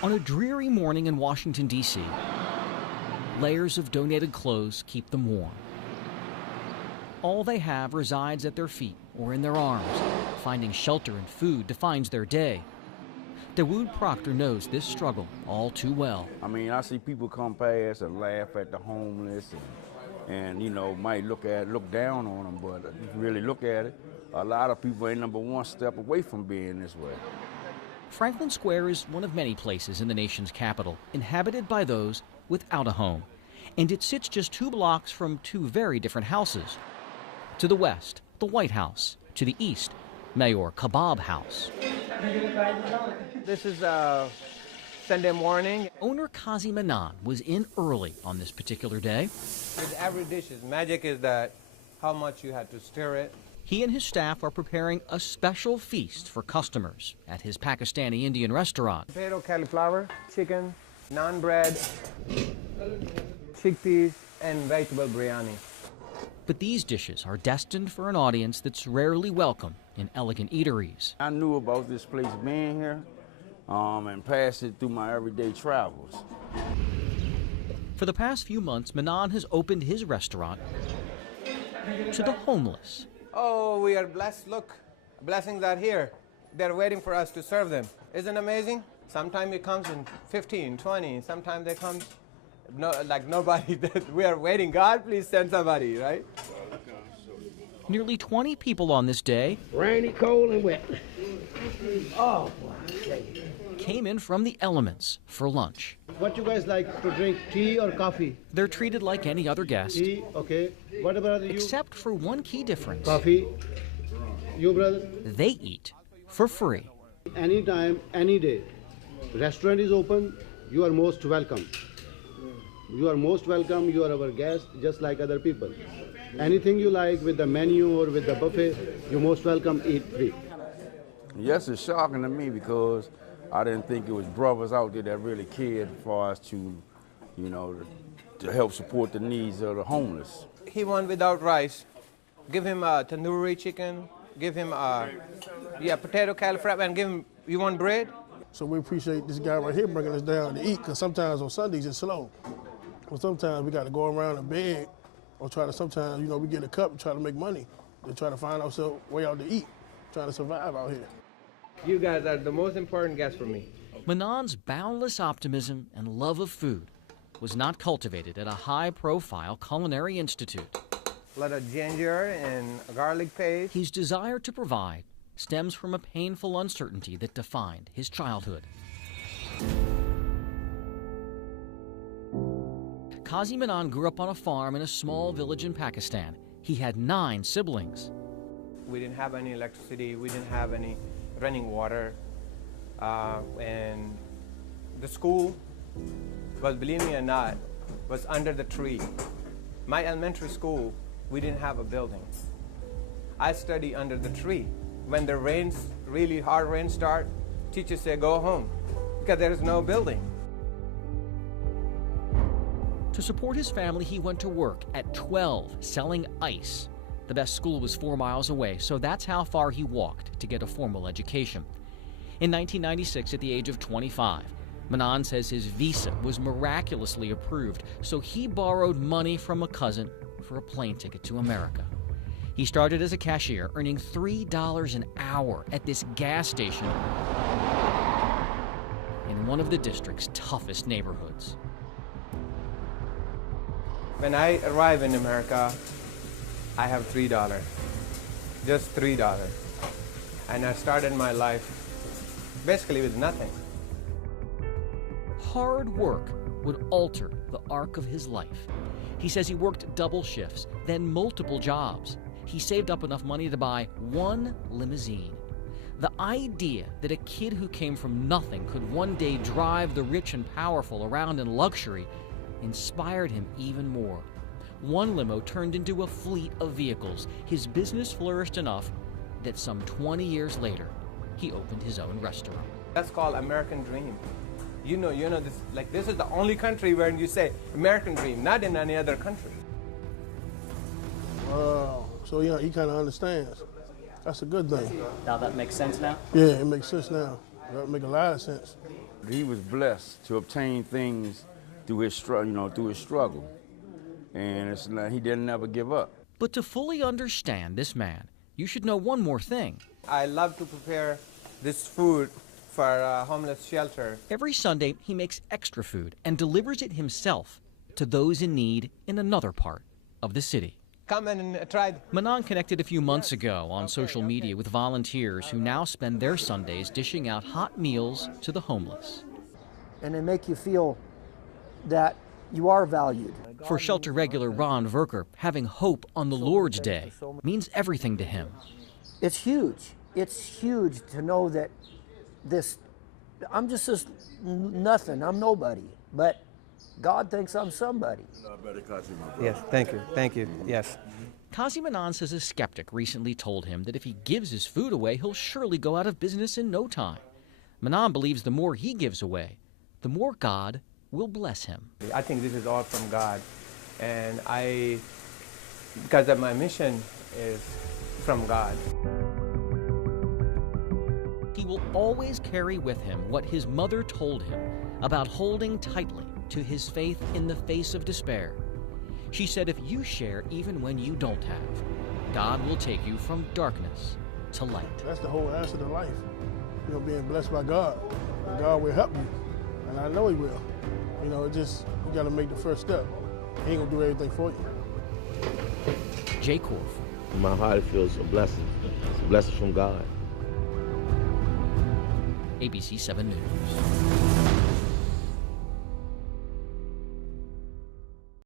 On a dreary morning in Washington, D.C., layers of donated clothes keep them warm. All they have resides at their feet or in their arms. Finding shelter and food defines their day. Dawood Proctor knows this struggle all too well. I mean, I see people come past and laugh at the homeless and you know, might look down on them, but if you really look at it, a lot of people ain't number one step away from being this way. Franklin Square is one of many places in the nation's capital inhabited by those without a home. And it sits just 2 blocks from 2 very different houses. To the west, the White House. To the east, Mayor Kebab House. This is Sunday morning. Owner Kazi Manan was in early on this particular day. With every dish, magic is that how much you had to stir it. He and his staff are preparing a special feast for customers at his Pakistani Indian restaurant. Potato, cauliflower, chicken, naan bread, chickpeas, and vegetable biryani. But these dishes are destined for an audience that's rarely welcome in elegant eateries. I knew about this place being here and passed it through my everyday travels. For the past few months, Manan has opened his restaurant to the homeless. Oh, we are blessed. Look, blessings are here. They're waiting for us to serve them. Isn't it amazing? Sometimes it comes in 15, 20. Sometimes they come like nobody. We are waiting. God, please send somebody, right? Nearly 20 people on this day, rainy, cold, and wet. Oh, came in from the elements for lunch. What you guys like to drink, tea or coffee? They're treated like any other guest. Tea, okay. What about you? Except for one key difference. Coffee. You, brother? They eat for free. Anytime, any day. Restaurant is open. You are most welcome. You are most welcome. You are our guest, just like other people. Anything you like with the menu or with the buffet, you're most welcome. Eat free. Yes, it's shocking to me because I didn't think it was brothers out there that really cared for us to, you know, to help support the needs of the homeless. He went without rice. Give him a tandoori chicken. Give him potato, cauliflower, and give him, you want bread? So we appreciate this guy right here bringing us down to eat, because sometimes on Sundays it's slow. But sometimes we got to go around and beg, or sometimes, you know, we get a cup and try to make money, to try to find ourselves way out to eat, trying to survive out here. You guys are the most important guests for me. Manan's boundless optimism and love of food was not cultivated at a high-profile culinary institute. A lot of ginger and garlic paste. His desire to provide stems from a painful uncertainty that defined his childhood. Kazi Manan grew up on a farm in a small village in Pakistan. He had 9 siblings. We didn't have any electricity. We didn't have any running water. And the school was, believe me or not, was under the tree. My elementary school, we didn't have a building. I study under the tree. When the rains, really hard rains start, teachers say go home because there is no building. To support his family, he went to work at 12 selling ice. The best school was 4 miles away, so that's how far he walked to get a formal education. In 1996, at the age of 25, Manan says his visa was miraculously approved, so he borrowed money from a cousin for a plane ticket to America. He started as a cashier, earning $3 an hour at this gas station in one of the district's toughest neighborhoods. When I arrive in America, I have $3, just $3. And I started my life basically with nothing. Hard work would alter the arc of his life. He says he worked double shifts, then multiple jobs. He saved up enough money to buy 1 limousine. The idea that a kid who came from nothing could one day drive the rich and powerful around in luxury inspired him even more. 1 limo turned into a fleet of vehicles. His business flourished enough that some 20 years later, he opened his own restaurant. That's called American dream. You know this is the only country where you say American dream, not in any other country. Wow. So yeah, he kind of understands. That's a good thing. Now that makes sense now? Yeah, it makes sense now. That make a lot of sense. He was blessed to obtain things through his struggle, and it's like he didn't ever give up. But to fully understand this man, you should know one more thing. I love to prepare this food for a homeless shelter. Every Sunday, he makes extra food and delivers it himself to those in need in another part of the city. Come and try. Manon connected a few months ago on social media with volunteers who now spend their Sundays dishing out hot meals to the homeless. And they make you feel that you are valued. For shelter regular Ron Verker, having hope on the Lord's Day means everything to him. It's huge. It's huge to know that I'm just this nothing, I'm nobody, but God thinks I'm somebody. Yes, thank you, yes. Kazi Manon says a skeptic recently told him that if he gives his food away, he'll surely go out of business in no time. Manon believes the more he gives away, the more God will bless him. I think this is all from God, and because of my mission is from God. He will always carry with him what his mother told him about holding tightly to his faith in the face of despair. She said, if you share even when you don't have, God will take you from darkness to light. That's the whole answer to life. You know, being blessed by God. And God will help you, and I know He will. You know, you got to make the first step. He ain't gonna do everything for you. Jay Korf. In my heart, it feels a blessing. It's a blessing from God. ABC 7 News.